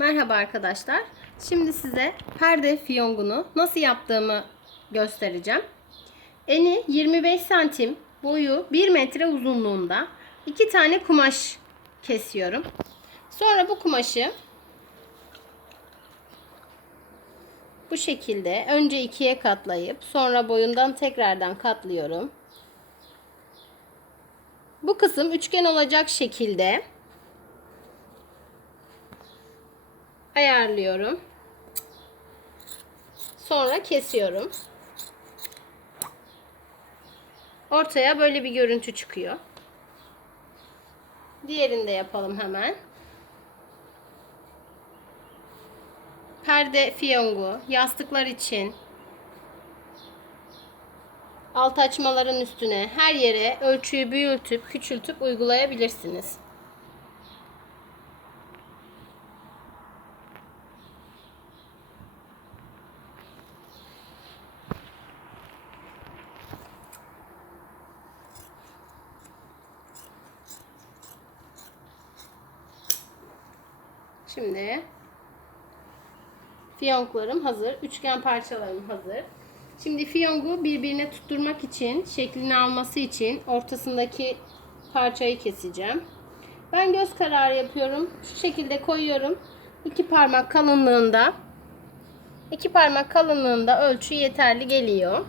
Merhaba arkadaşlar. Şimdi size perde fiyongunu nasıl yaptığımı göstereceğim. Eni 25 santim, boyu 1 metre uzunluğunda iki tane kumaş kesiyorum. Sonra bu kumaşı bu şekilde önce ikiye katlayıp sonra boyundan tekrardan katlıyorum. Bu kısım üçgen olacak şekilde ayarlıyorum. Sonra kesiyorum. Ortaya böyle bir görüntü çıkıyor. Diğerini de yapalım hemen. Perde fiyongu, yastıklar için, alt açmaların üstüne her yere ölçüyü büyütüp küçültüp uygulayabilirsiniz. Şimdi fiyonklarım hazır. Üçgen parçalarım hazır. Şimdi fiyongu birbirine tutturmak için, şeklini alması için ortasındaki parçayı keseceğim. Ben göz kararı yapıyorum. Şu şekilde koyuyorum. İki parmak kalınlığında. iki parmak kalınlığında ölçü yeterli geliyor.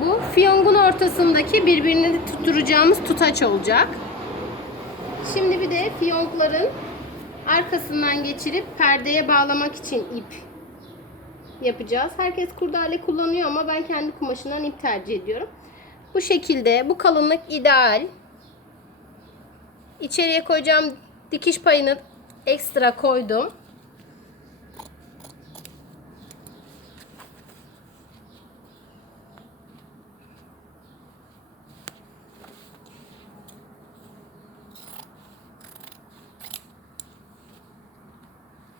Bu fiyongun ortasındaki birbirini tutturacağımız tutaç olacak. Şimdi bir de fiyonkların arkasından geçirip perdeye bağlamak için ip yapacağız. Herkes kurdale kullanıyor ama ben kendi kumaşından ip tercih ediyorum. Bu şekilde bu kalınlık ideal. İçeriye koyacağım dikiş payını ekstra koydum.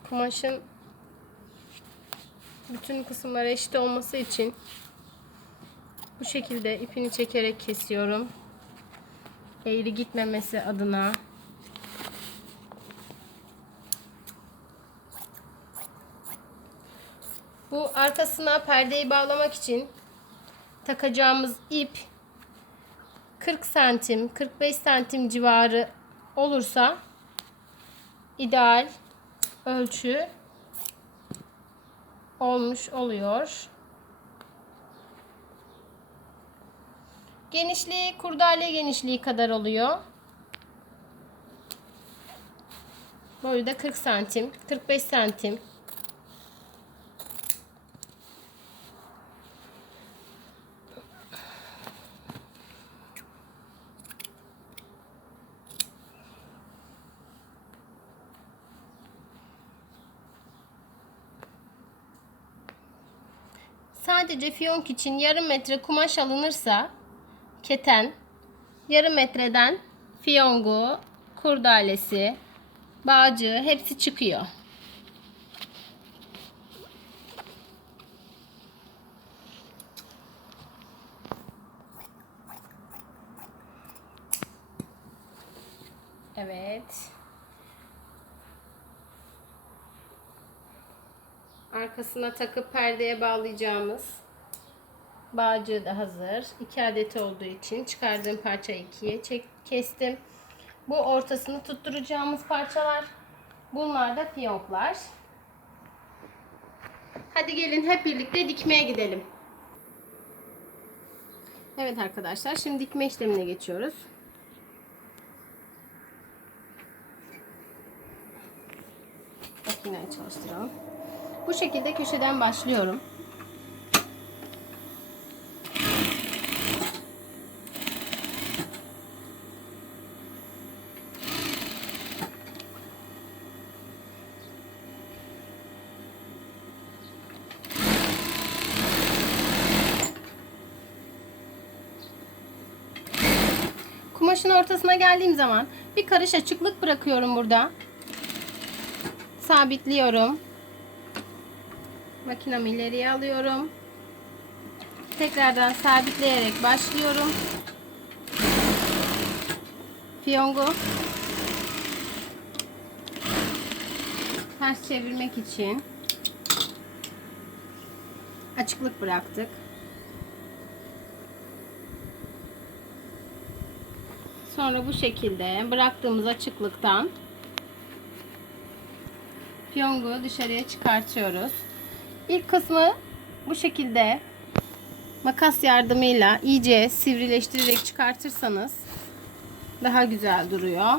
Kumaşın bütün kısımları eşit olması için bu şekilde ipini çekerek kesiyorum. Eğri gitmemesi adına. Bu arkasına perdeyi bağlamak için takacağımız ip 40 santim 45 santim civarı olursa ideal ölçü olmuş oluyor. Genişliği kurdale genişliği kadar oluyor. Boyu da 40 santim, 45 santim. Sadece fiyonk için yarım metre kumaş alınırsa keten yarım metreden fiyongu, kurdalesi, bağcığı hepsi çıkıyor. Evet. Arkasına takıp perdeye bağlayacağımız bağcığı da hazır. 2 adet olduğu için çıkardığım parçayı ikiye çek, kestim. Bu ortasını tutturacağımız parçalar. Bunlar da fiyonklar. Hadi gelin hep birlikte dikmeye gidelim. Evet arkadaşlar şimdi dikme işlemine geçiyoruz. Makineyi çalıştıralım. Bu şekilde köşeden başlıyorum. Kumaşın ortasına geldiğim zaman bir karış açıklık bırakıyorum burada. Sabitliyorum. Makinamı ileriye alıyorum. Tekrardan sabitleyerek başlıyorum. Fiyongu ters çevirmek için açıklık bıraktık. Sonra bu şekilde bıraktığımız açıklıktan fiyongu dışarıya çıkartıyoruz. İlk kısmı bu şekilde makas yardımıyla iyice sivrileştirerek çıkartırsanız daha güzel duruyor.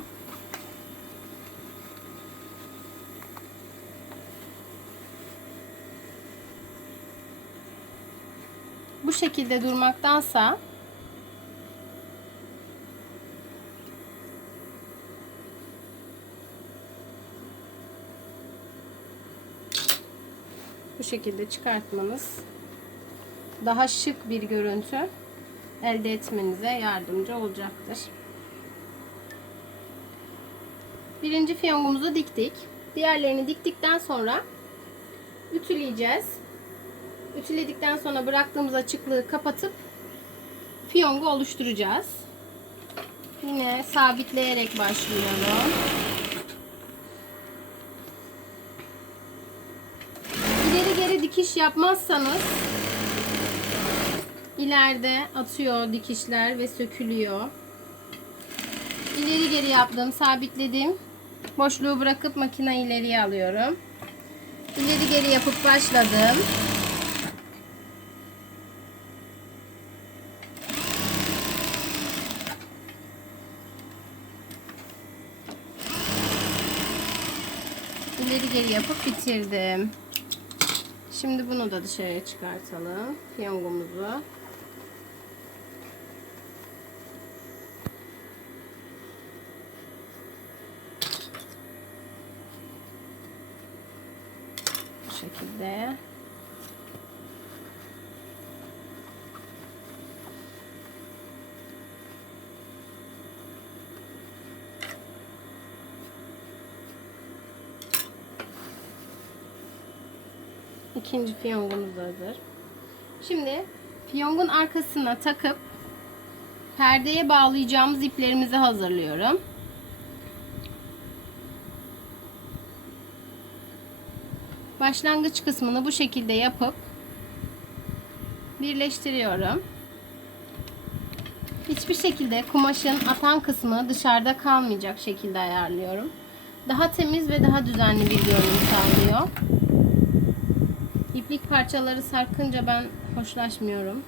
Bu şekilde durmaktansa bu şekilde çıkartmanız daha şık bir görüntü elde etmenize yardımcı olacaktır. Birinci fiyongumuzu diktik. Diğerlerini diktikten sonra ütüleyeceğiz. Ütüledikten sonra bıraktığımız açıklığı kapatıp fiyongu oluşturacağız. Yine sabitleyerek başlıyorum. İleri geri dikiş yapmazsanız ileride atıyor dikişler ve sökülüyor. İleri geri yaptım, sabitledim. Boşluğu bırakıp makine ileriye alıyorum. İleri geri yapıp başladım. İleri geri yapıp bitirdim. Şimdi bunu da dışarıya çıkartalım. Fiyongumuzu. Bu şekilde. İkinci fiyongumuz hazır. Şimdi fiyongun arkasına takıp perdeye bağlayacağımız iplerimizi hazırlıyorum. Başlangıç kısmını bu şekilde yapıp birleştiriyorum. Hiçbir şekilde kumaşın atan kısmı dışarıda kalmayacak şekilde ayarlıyorum. Daha temiz ve daha düzenli bir görünüm sağlıyor. İplik parçaları sarkınca ben hoşlaşmıyorum.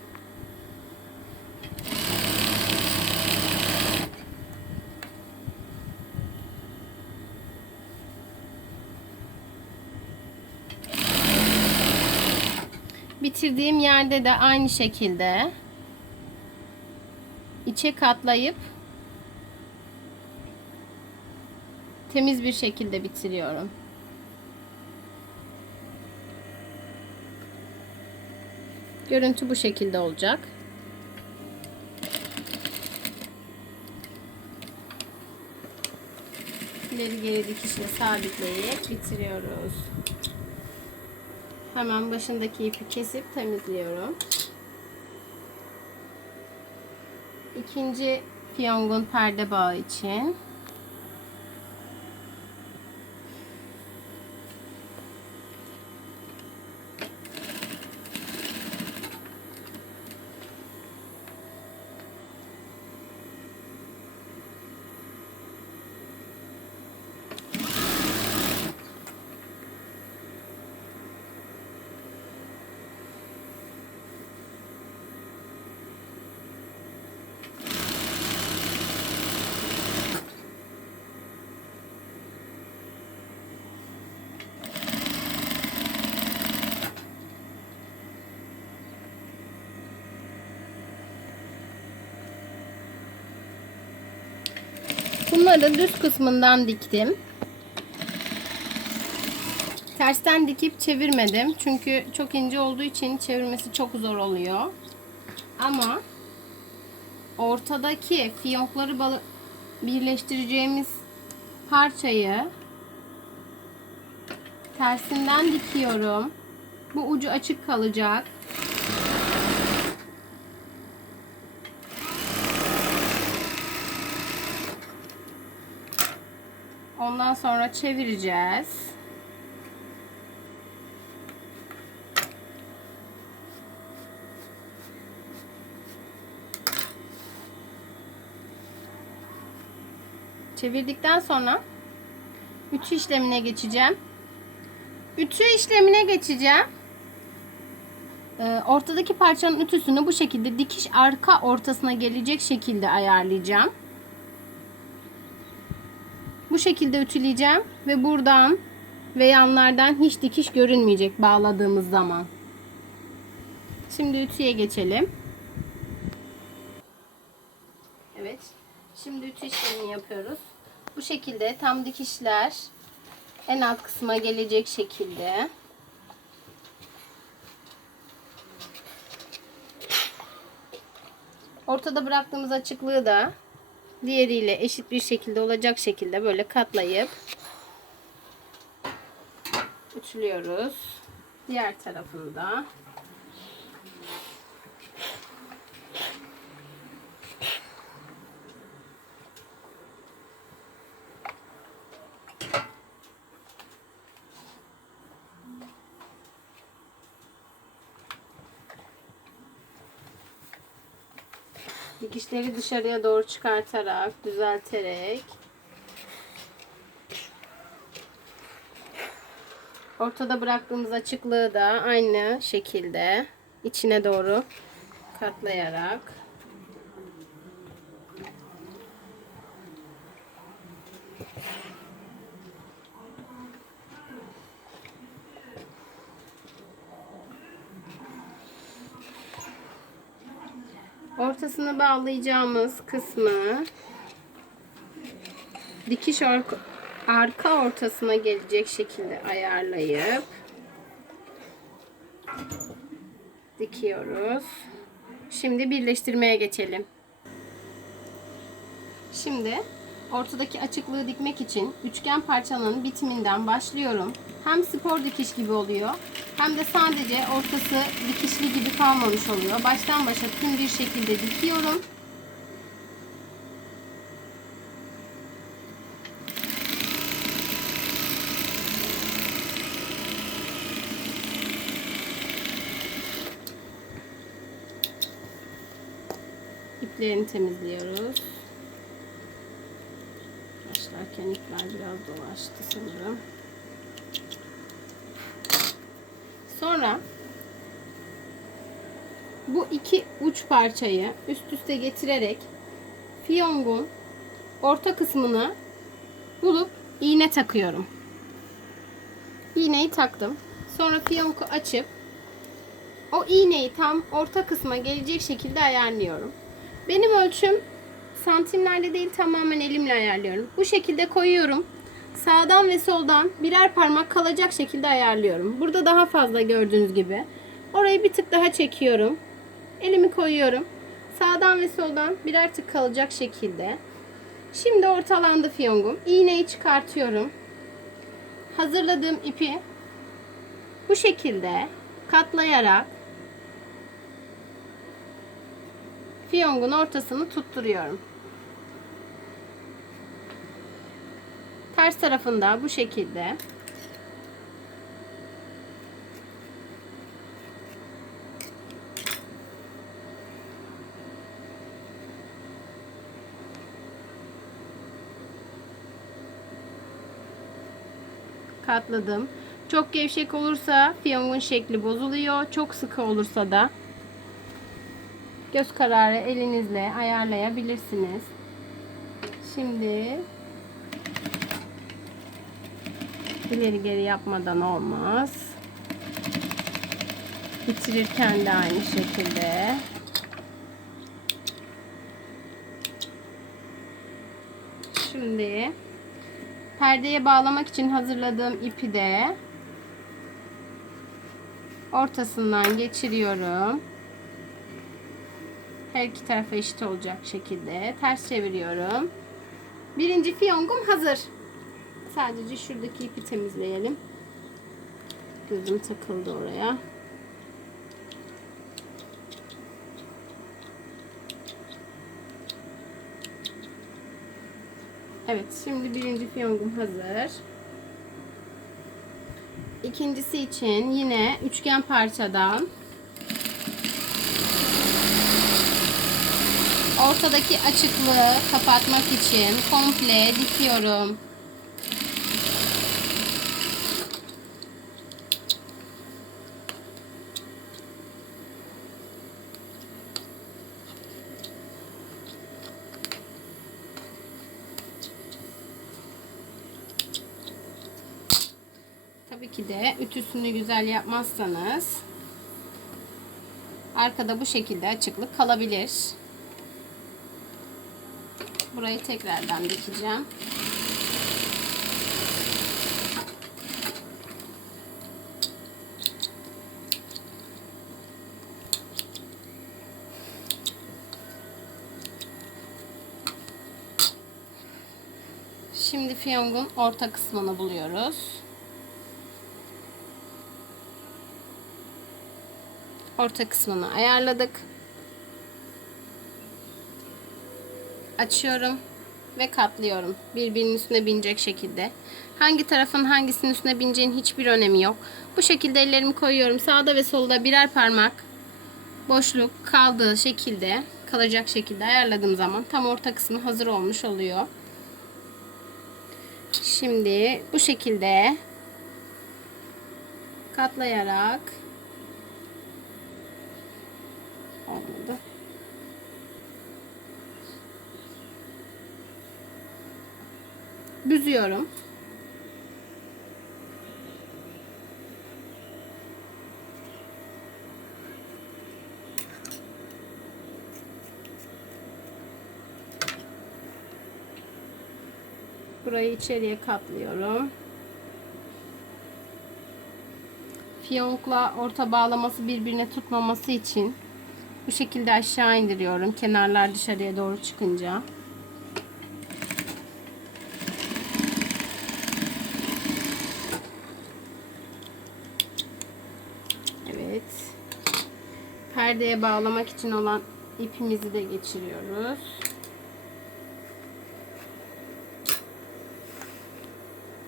Bitirdiğim yerde de aynı şekilde içe katlayıp temiz bir şekilde bitiriyorum. Görüntü bu şekilde olacak. İleri geri dikişle sabitleyip bitiriyoruz. Hemen başındaki ipi kesip temizliyorum. İkinci fiyongun perde bağı için Bunları düz kısmından diktim. Tersten dikip çevirmedim. Çünkü çok ince olduğu için çevirmesi çok zor oluyor. Ama ortadaki fiyonkları birleştireceğimiz parçayı tersinden dikiyorum. Bu ucu açık kalacak. Ondan sonra çevireceğiz. Çevirdikten sonra ütü işlemine geçeceğim. Ütü işlemine geçeceğim. Ee, ortadaki parçanın ütüsünü bu şekilde dikiş arka ortasına gelecek şekilde ayarlayacağım. Bu şekilde ütüleyeceğim ve buradan ve yanlardan hiç dikiş görünmeyecek bağladığımız zaman. Şimdi ütüye geçelim. Evet. Şimdi ütü işlemini yapıyoruz. Bu şekilde tam dikişler en alt kısma gelecek şekilde. Ortada bıraktığımız açıklığı da diğeriyle eşit bir şekilde olacak şekilde böyle katlayıp ütülüyoruz. Diğer tarafını da. Dikişleri dışarıya doğru çıkartarak, düzelterek. Ortada bıraktığımız açıklığı da aynı şekilde içine doğru katlayarak ortasını bağlayacağımız kısmı dikiş arka, ortasına gelecek şekilde ayarlayıp dikiyoruz. Şimdi birleştirmeye geçelim. Şimdi ortadaki açıklığı dikmek için üçgen parçanın bitiminden başlıyorum. Hem spor dikiş gibi oluyor hem de sadece ortası dikişli gibi kalmamış oluyor. Baştan başa tüm bir şekilde dikiyorum. İplerini temizliyoruz. Başlarken ipler biraz dolaştı sanırım. Sonra bu iki uç parçayı üst üste getirerek fiyongun orta kısmını bulup iğne takıyorum. İğneyi taktım. Sonra fiyonku açıp o iğneyi tam orta kısma gelecek şekilde ayarlıyorum. Benim ölçüm santimlerle değil tamamen elimle ayarlıyorum. Bu şekilde koyuyorum. Sağdan ve soldan birer parmak kalacak şekilde ayarlıyorum. Burada daha fazla gördüğünüz gibi. Orayı bir tık daha çekiyorum. Elimi koyuyorum. Sağdan ve soldan birer tık kalacak şekilde. Şimdi ortalandı fiyongum. İğneyi çıkartıyorum. Hazırladığım ipi bu şekilde katlayarak fiyongun ortasını tutturuyorum. Ters tarafında bu şekilde katladım. Çok gevşek olursa fiyongun şekli bozuluyor. Çok sıkı olursa da göz kararı elinizle ayarlayabilirsiniz. Şimdi ileri geri yapmadan olmaz. Bitirirken de aynı şekilde. Şimdi perdeye bağlamak için hazırladığım ipi de ortasından geçiriyorum. Her iki tarafa eşit olacak şekilde ters çeviriyorum. Birinci fiyongum hazır. Sadece şuradaki ipi temizleyelim. Gözüm takıldı oraya. Evet, şimdi birinci fiyongum hazır. İkincisi için yine üçgen parçadan ortadaki açıklığı kapatmak için komple dikiyorum. Tabii de ütüsünü güzel yapmazsanız arkada bu şekilde açıklık kalabilir. Burayı tekrardan dikeceğim. Şimdi fiyongun orta kısmını buluyoruz. Orta kısmını ayarladık. Açıyorum ve katlıyorum. Birbirinin üstüne binecek şekilde. Hangi tarafın hangisinin üstüne bineceğinin hiçbir önemi yok. Bu şekilde ellerimi koyuyorum. Sağda ve solda birer parmak boşluk kaldığı şekilde kalacak şekilde ayarladığım zaman tam orta kısmı hazır olmuş oluyor. Şimdi bu şekilde katlayarak olmadı. Büzüyorum. Burayı içeriye katlıyorum. Fiyonkla orta bağlaması birbirine tutmaması için bu şekilde aşağı indiriyorum. Kenarlar dışarıya doğru çıkınca. Evet. Perdeye bağlamak için olan ipimizi de geçiriyoruz.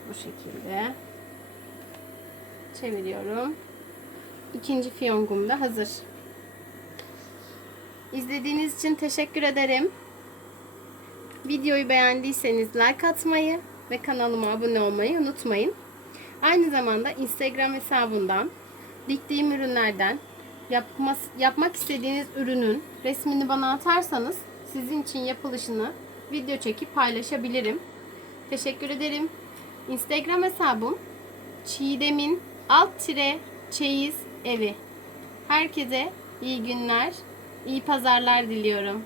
Bu şekilde çeviriyorum. İkinci fiyongum da hazır. İzlediğiniz için teşekkür ederim. Videoyu beğendiyseniz like atmayı ve kanalıma abone olmayı unutmayın. Aynı zamanda Instagram hesabından diktiğim ürünlerden yapmas, yapmak istediğiniz ürünün resmini bana atarsanız sizin için yapılışını video çekip paylaşabilirim. Teşekkür ederim. Instagram hesabım Çiğdem'in alt tire çeyiz evi. Herkese iyi günler, iyi pazarlar diliyorum.